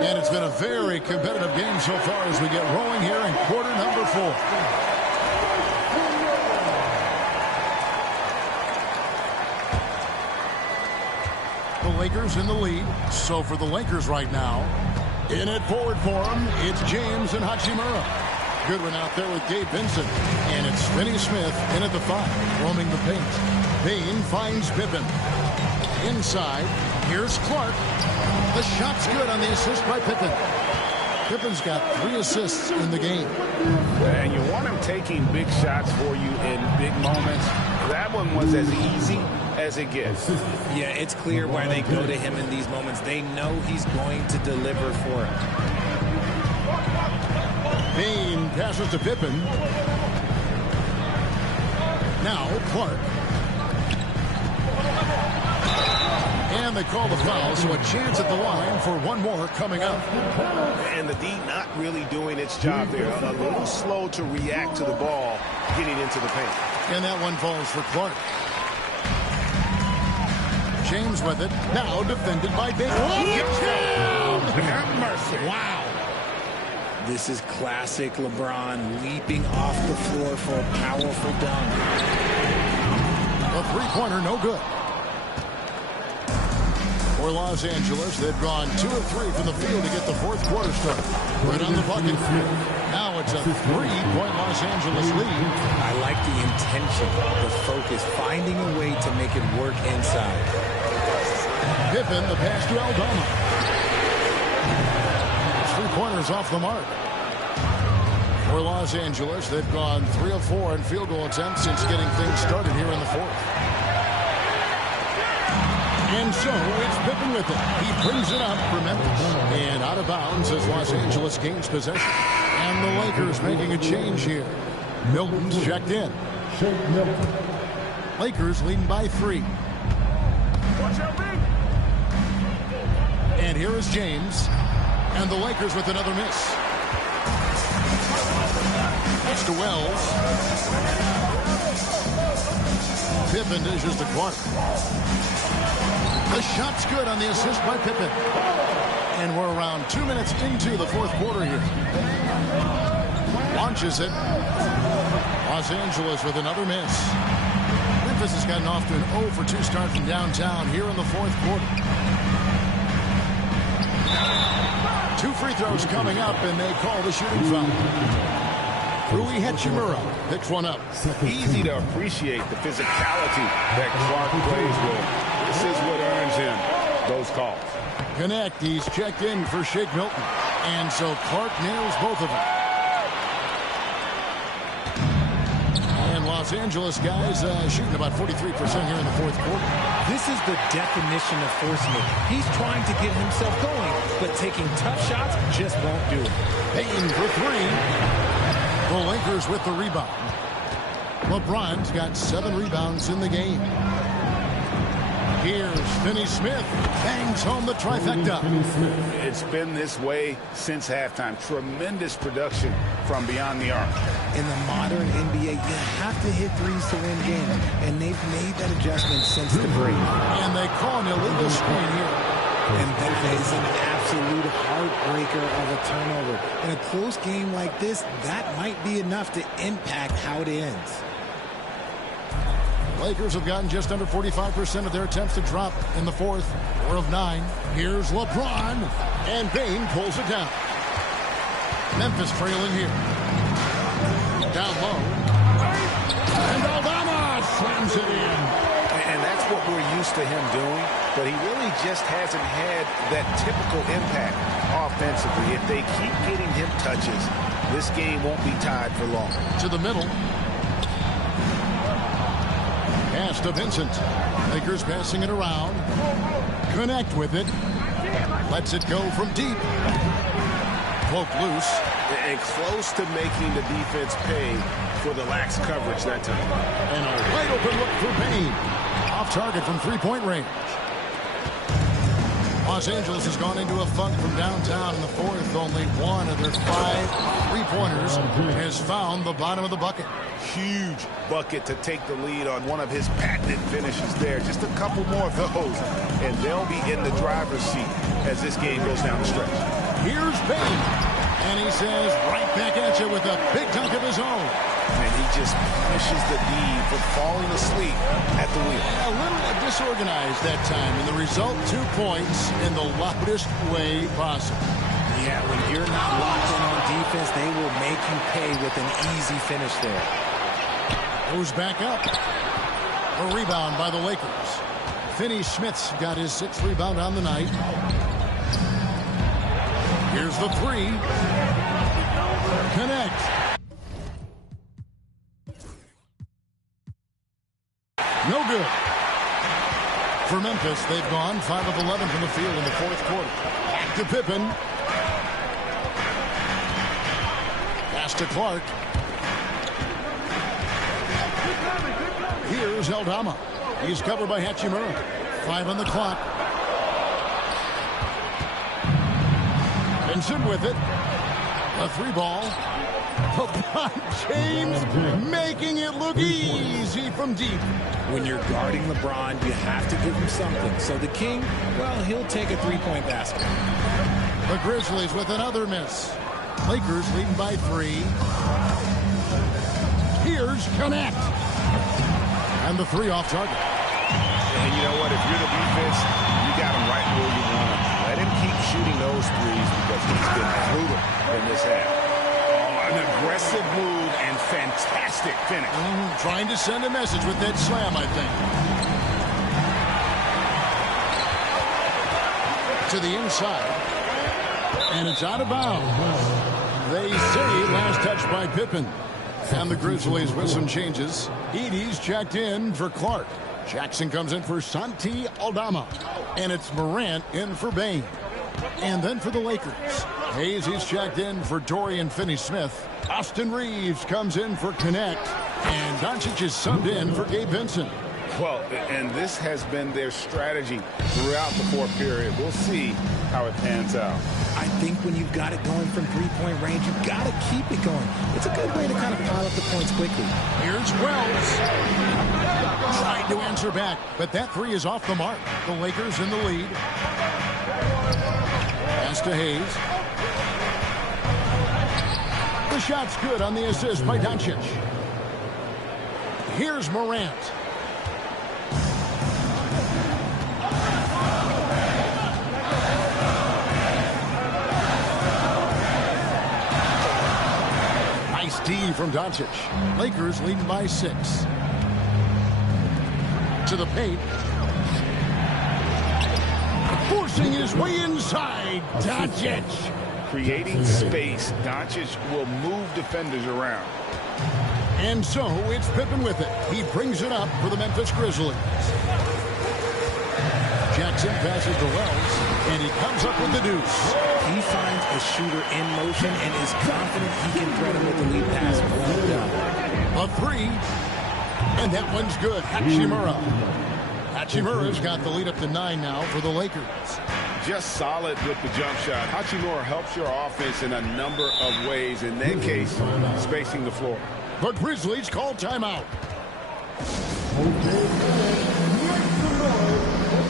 And it's been a very competitive game so far as we get rolling here in quarter number 4. the Lakers in the lead. So for the Lakers right now, in it forward for him, it's James and Hachimura. Goodwin out there with Gabe Vincent. And it's Finney Smith in at the 5, roaming the paint. Bain finds Pippen. Inside, here's Clark. The shot's good on the assist by Pippen. Pippen's got 3 assists in the game. And you want him taking big shots for you in big moments. That one was as easy as it gets. Yeah, it's clear why they go to him in these moments. They know he's going to deliver for him. Bain passes to Pippen. Now Clark. And they call the foul, so a chance at the line for one more coming up. And the D not really doing its job there. A little slow to react to the ball getting into the paint. And that one falls for Clark. James with it. Now defended by Bain. Have mercy. Wow. This is classic LeBron leaping off the floor for a powerful dunk. A three-pointer, no good. For Los Angeles, they've gone 2 of 3 from the field to get the fourth quarter started. Right on the bucket. Now it's a 3-point Los Angeles lead. I like the intention, the focus, finding a way to make it work inside. Pippen, the pass to Aldama. 3-pointers off the mark. For Los Angeles, they've gone 3 of 4 in field goal attempts since getting things started here in the fourth. And so it's Pippen with it. He brings it up for Memphis. And out of bounds as Los Angeles gains possession. And the Lakers making a change here. Milton's checked in. Lakers leading by 3. And here is James. And the Lakers with another miss. It's to Wells. Pippen dishes to Clark. The shot's good on the assist by Pippen. And we're around 2 minutes into the fourth quarter here. Launches it. Los Angeles with another miss. Memphis has gotten off to an 0 for 2 start from downtown here in the fourth quarter. 2 free throws coming up, and they call the shooting foul. Rui Hachimura picks one up. Easy to appreciate the physicality that Clark plays with. This is what earns him those calls. Connect. He's checked in for Shake Milton. And so Clark nails both of them. And Los Angeles guys shooting about 43% here in the fourth quarter. This is the definition of forcing it. He's trying to get himself going, but taking tough shots just won't do it. Payton for 3. The Lakers with the rebound. LeBron's got 7 rebounds in the game. Here's Finney Smith. Bangs home the trifecta. It's been this way since halftime. Tremendous production from beyond the arc. In the modern NBA, you have to hit threes to win games, and they've made that adjustment since the break. And they call an illegal screen here. And that is an absolute heartbreaker of a turnover. In a close game like this, that might be enough to impact how it ends. Lakers have gotten just under 45% of their attempts to drop in the fourth. 4 of 9. Here's LeBron. And Bain pulls it down. Memphis trailing here. Down low. And Aldama slams it in. And that's what we're used to him doing, but he really just hasn't had that typical impact offensively. If they keep getting him touches, this game won't be tied for long. To the middle. Pass to Vincent. Lakers passing it around. Connect with it. Lets it go from deep. Cloak loose. And close to making the defense pay for the lax coverage that time. And a wide open look for Bain. Off target from 3-point range. Los Angeles has gone into a funk from downtown in the fourth. Only 1 of their 5 3-pointers has found the bottom of the bucket. Huge bucket to take the lead on one of his patented finishes there. Just a couple more of those, and they'll be in the driver's seat as this game goes down the stretch. Here's Bain. And he says, right back at you with a big dunk of his own. And he just punishes the D for falling asleep at the wheel. A little disorganized that time, and the result, 2 points in the loudest way possible. Yeah, when you're not locked in on defense, they will make you pay with an easy finish there. Goes back up. A rebound by the Lakers. Finney Smith's got his 6th rebound on the night. Here's the 3. Connect. No good. For Memphis, they've gone 5 of 11 from the field in the 4th quarter. Back to Pippen. Pass to Clark. Here's Aldama. He's covered by Hachimura. 5 on the clock. Vincent with it. A 3 ball. LeBron James making it look easy from deep. When you're guarding LeBron, you have to give him something. So the King, well, he'll take a 3-point basket. The Grizzlies with another miss. Lakers leading by 3. Here's Connect. And the 3 off target. And you know what? If you're the defense, you got him right where you want him. Let him keep shooting those threes because he's been brutal in this half. An aggressive move and fantastic finish. Trying to send a message with that slam, I think. To the inside. And it's out of bounds. They say last touch by Pippen. And the Grizzlies with some changes. Edey's checked in for Clark. Jackson comes in for Santi Aldama. And it's Morant in for Bane. And then for the Lakers, Hayes, he's checked in for Dorian Finney-Smith. Austin Reeves comes in for Connect. And Doncic is subbed in for Gabe Vincent. Well, and this has been their strategy throughout the 4th period. We'll see how it pans out. I think when you've got it going from 3-point range, you've got to keep it going. It's a good way to kind of pile up the points quickly. Here's Wells. Trying to answer back, but that 3 is off the mark. The Lakers in the lead. Pass to Hayes. The shot's good on the assist by Doncic. Here's Morant. Nice D from Doncic. Lakers leading by 6. To the paint. Forcing his way inside. Doncic. Creating space, Doncic will move defenders around. And so it's Pippen with it. He brings it up for the Memphis Grizzlies. Jackson passes to Wells, and he comes up with the deuce. He finds a shooter in motion and is confident he can thread him with the lead pass. Well done. A 3, and that one's good. Hachimura. Hachimura's got the lead up to 9 now for the Lakers. Just solid with the jump shot. Hachimura helps your offense in a number of ways. In that case, spacing the floor. The Grizzlies call timeout.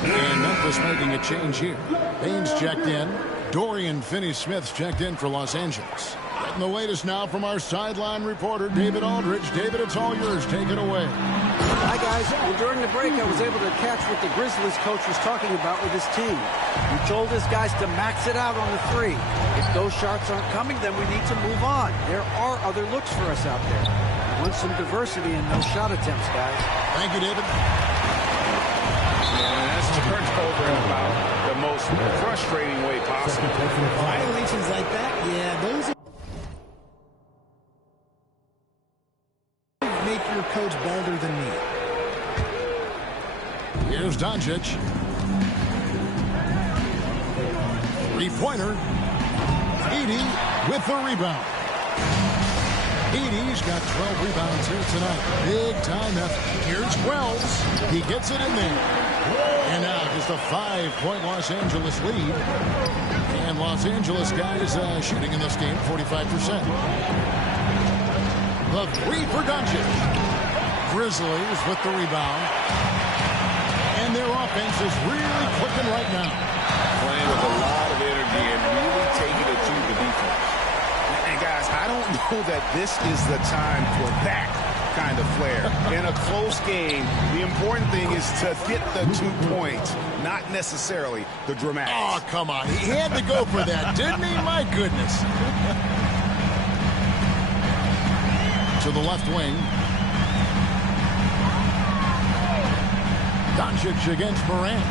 And Memphis making a change here. Baines checked in. Dorian Finney-Smith's checked in for Los Angeles. Getting the latest now from our sideline reporter, David Aldridge. David, it's all yours. Take it away. Hi, guys. Well, during the break, I was able to catch what the Grizzlies coach was talking about with his team. He told his guys to max it out on the 3. If those shots aren't coming, then we need to move on. There are other looks for us out there. We want some diversity in those shot attempts, guys. Thank you, David. And that's turns over in about the most frustrating way possible. Violations like that, yeah, those make your coach bolder than me. Here's Doncic. 3-pointer. Edey with the rebound. Edey's got 12 rebounds here tonight. Big time effort. Here's Wells. He gets it in there. And now just a 5-point Los Angeles lead. And Los Angeles guys shooting in this game 45%. The 3 for Doncic. Grizzlies with the rebound. And their offense is really clicking right now. Playing with a lot of energy and really taking it to the defense. guys, I don't know that this is the time for that kind of flair. In a close game, the important thing is to get the 2 points, not necessarily the dramatics. Oh, come on. He had to go for that, didn't he? My goodness. To the left wing. Doncic against Morant.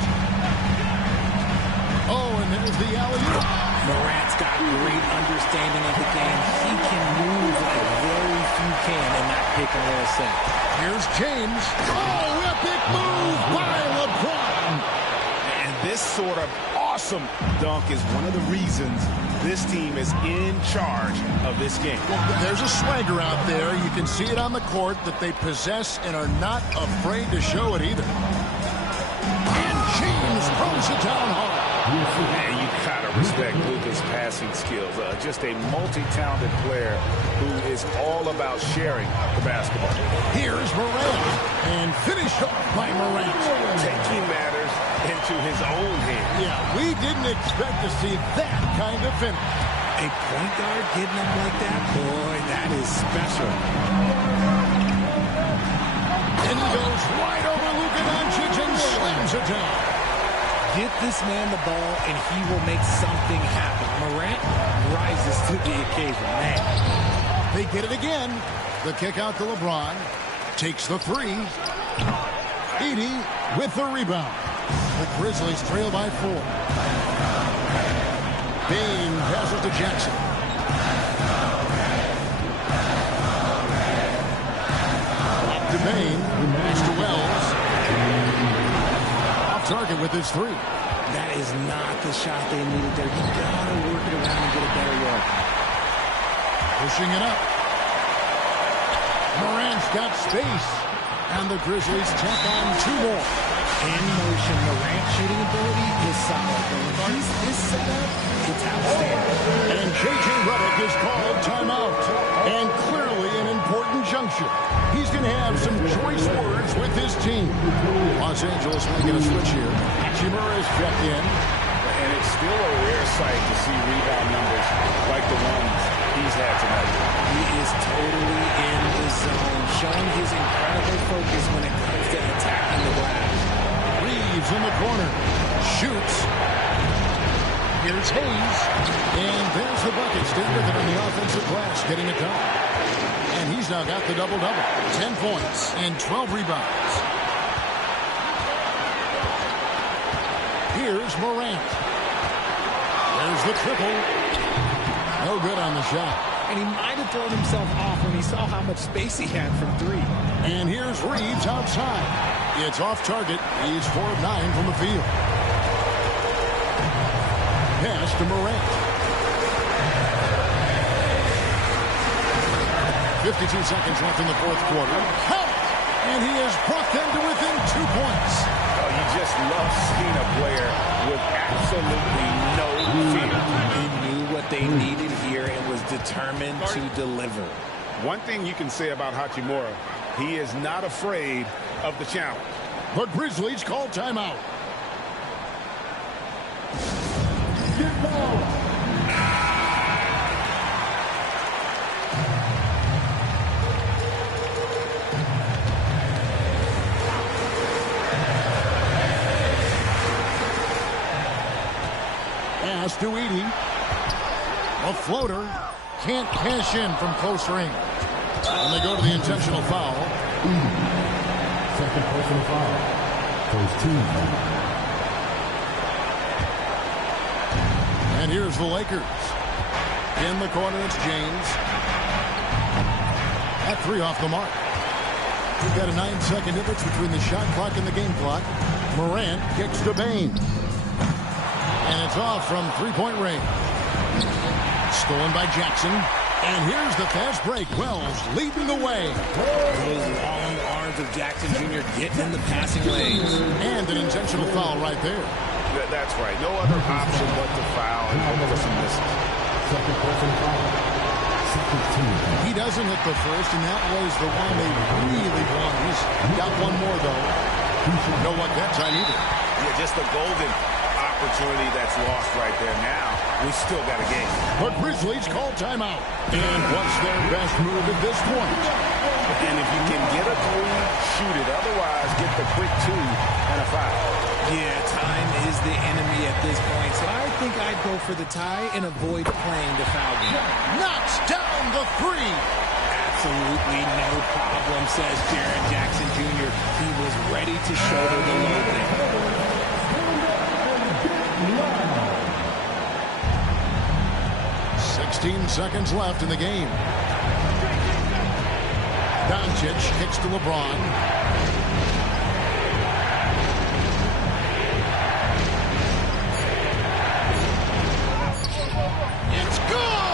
Oh, and there's the alley-oop. Morant's got great understanding of the game. He can move like very few can in that pick and roll set. Here's James. Oh, epic move by LeBron. And this sort of awesome dunk is one of the reasons this team is in charge of this game. There's a swagger out there. You can see it on the court that they possess and are not afraid to show it either. And James throws it down hard. Man, you gotta respect Luka's passing skills. Just a multi-talented player who is all about sharing the basketball. Here's Morant, and finished off by Morant. Taking matters into his own hands. Yeah, we didn't expect to see that kind of finish. A point guard getting up like that, boy, that is special. And he goes right over Luka Doncic and slams it down. Get this man the ball, and he will make something happen. Morant rises to the occasion, man. They get it again. The kick out to LeBron. Takes the three. Edey with the rebound. The Grizzlies trail by 4. Bane passes to Jackson. Up to Bane. Pass to Wells. Off target with his 3. That is not the shot they needed there. You gotta work it around and get a better look. Pushing it up. Morant's got space. And the Grizzlies tack on 2 more. In motion, Morant's shooting ability is solid. When he's this set up, it's outstanding. And J.J. Redick is called timeout. And clearly an important juncture. He's going to have some choice words with his team. Los Angeles making a switch here. Hachimura is checked in. And it's still a rare sight to see rebound numbers like the ones he's had tonight. He is totally in the zone, showing his incredible focus when it comes to attacking the glass. Reeves in the corner. Shoots. Here's Hayes. And there's the bucket. Staying with it on the offensive glass, getting it done. And he's now got the double-double. 10 points and 12 rebounds. Here's Morant. There's the triple. No good on the shot. And he might have thrown himself off when he saw how much space he had from 3. And here's Reeves outside. It's off target. He's 4 of 9 from the field. Pass to Morant. 52 seconds left in the 4th quarter. Count! And he has brought them to within 2 points. Oh, you just love seeing a player with absolutely no fear. He knew what they needed here and was determined to deliver. One thing you can say about Hachimura, he is not afraid of the challenge. The Grizzlies call timeout. Pass to Edey. A floater. Can't cash in from close range. And they go to the intentional foul. Second personal foul. First team foul. And here's the Lakers. In the corner, it's James. At 3 off the mark. We've got a 9-second difference between the shot clock and the game clock. Morant kicks to Bane. And it's off from 3-point range. Stolen by Jackson. And here's the fast break. Wells leading the way. Those long arms of Jackson Jr. getting in the passing lanes. And an intentional foul right there. That's right. No other option but to foul and hope for some misses. Second personal foul. Second team foul. He doesn't hit the first, and that was the one they really wanted. He's got one more, though. No luck that time either. Yeah, just a golden opportunity that's lost right there. Now, we still got a game. The Grizzlies call timeout. And what's their best move at this point? And if you can get a three, shoot it. Otherwise, get the quick two and a foul. Yeah, time is the enemy at this point, so I think I'd go for the tie and avoid playing the foul game. Knocks down the three. Absolutely no problem, says Jaren Jackson Jr. He was ready to shoulder the load there. 16 seconds left in the game. Doncic kicks to LeBron. It's good!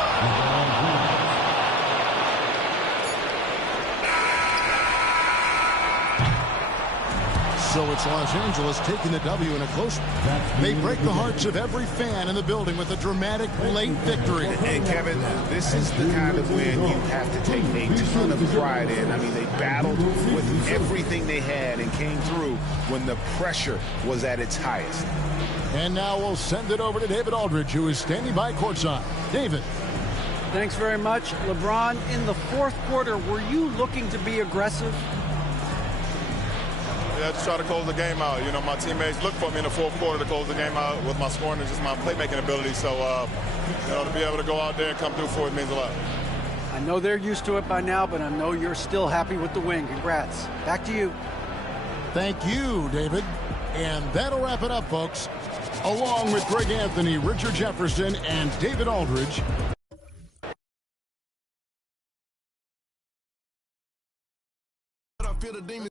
So it's Los Angeles taking the W in a close. They break the hearts of every fan in the building with a dramatic late victory. And Kevin, this is the kind of win you have to take a ton of pride in. I mean, they battled with everything they had and came through when the pressure was at its highest. And now we'll send it over to David Aldridge, who is standing by courtside. David. Thanks very much. LeBron, in the fourth quarter, were you looking to be aggressive? Yeah, just try to close the game out. You know, my teammates look for me in the fourth quarter to close the game out with my scoring and just my playmaking ability. So, you know, to be able to go out there and come through for it means a lot. I know they're used to it by now, but I know you're still happy with the win. Congrats. Back to you. Thank you, David. And that'll wrap it up, folks. Along with Greg Anthony, Richard Jefferson, and David Aldridge. I feel the demon.